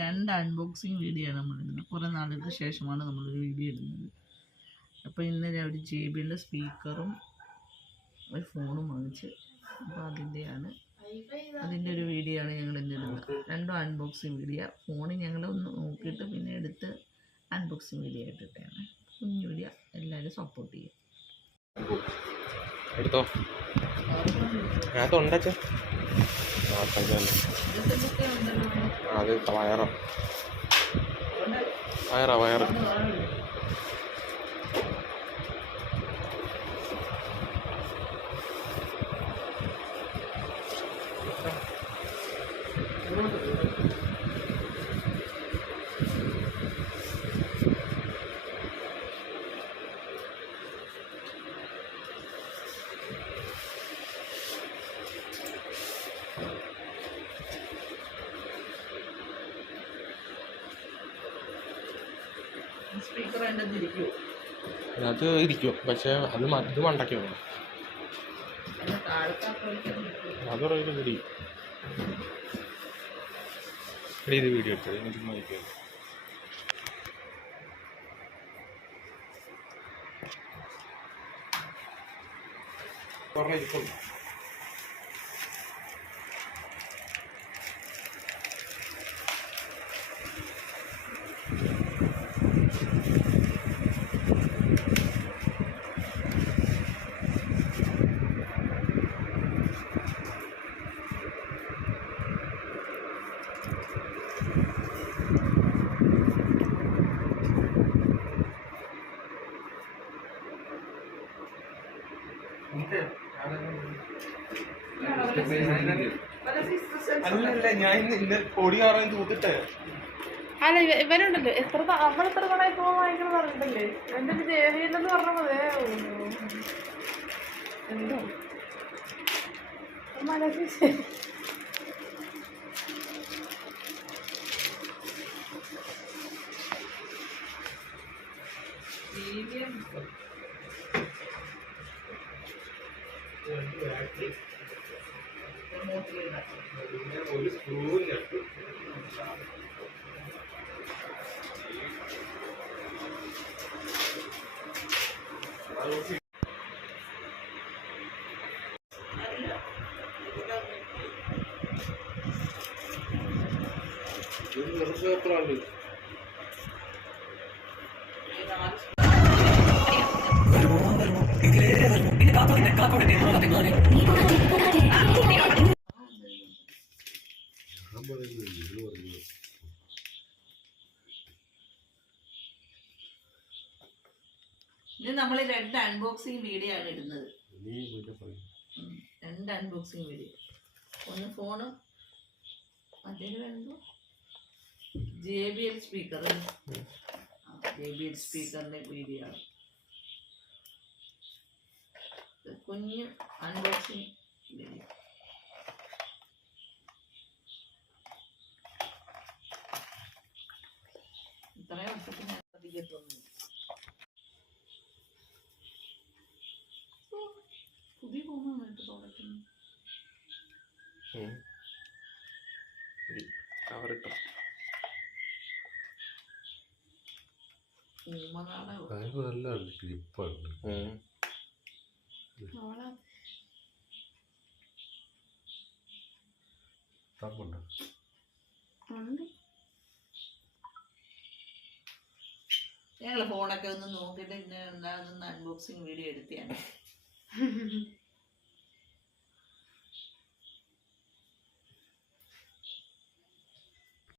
രണ്ട് unboxing video ആണ് നമ്മളിടുന്നത്. കുറേ നാളുകൾക്ക് ശേഷമാണ് നമ്മളൊരു വീഡിയോ ഇടുന്നത്. അപ്പോൾ ഇന്ന് ഒരു JBL സ്പീക്കറും ഒരു ഫോണും വാങ്ങിച്ച്, അപ്പോൾ അതിൻ്റെ ഒരു വീഡിയോ ആണ് ഞങ്ങൾ ഇന്നിടുന്നത്. രണ്ടും അൺബോക്സിങ് വീഡിയോ. ഫോൺ ഞങ്ങളൊന്ന് നോക്കിയിട്ട് പിന്നെ എടുത്ത് അൺബോക്സിങ് വീഡിയോ ആയിട്ടിട്ടാണ്. കുഞ്ഞു വീഡിയോ, എല്ലാവരും സപ്പോർട്ട് ചെയ്യും. എടുത്തോ, അതിനകത്തുണ്ടാച്ച അത് വയറ് സ്പീക്കർ അത് ഇരിക്കും, പക്ഷെ അത് ഇത് മണ്ടയ്ക്ക് വേണം. അത് റെഡി ഇത് വീഡിയോ എടുത്തത് ചുമ്മാ ഇരിക്കും. പറഞ്ഞിരിക്കും. അല്ലല്ല, ഞാൻ ഇന്ന് പൊടി കാരണം തൂത്തിട്ട്. അല്ല, ഇവരുണ്ടല്ലോ എത്ര നമ്മളെത്ര തവണ ഇപ്പൊ വാങ്ങിക്കണം പറഞ്ഞിട്ടല്ലേ. എന്റെ JBL പറഞ്ഞത് എന്തോ മനസ്സിൽ ഒരു സ്ക്രൂ നിർബന്ധമാണ്. ഇനി നമ്മൾ രണ്ട് അൺബോക്സിങ് വീഡിയോ ആണ് ഇടുന്നത്. രണ്ട് അൺബോക്സിങ് വീഡിയോ. ഒന്ന് ഫോണും മറ്റേത് വേണ്ടോ JBL സ്പീക്കർ. JBL സ്പീക്കറിന്റെ വീഡിയോ ആണ്. കുഞ്ഞ് അൺബോക്സിങ് വീഡിയോ. ഇത്രയും വർഷത്തിൽ ഞാൻ അധികത്തൊന്നും പുതിയ ഫോണാണ് പ്രോഡക്റ്റ്. നല്ല ക്ലിപ്പാണ്. ഞങ്ങൾ ഫോണൊക്കെ ഒന്ന് നോക്കിയിട്ട് ഇന്ന ഉണ്ടാകുന്ന അൺബോക്സിങ് വീഡിയോ എടുത്തിയാണ്.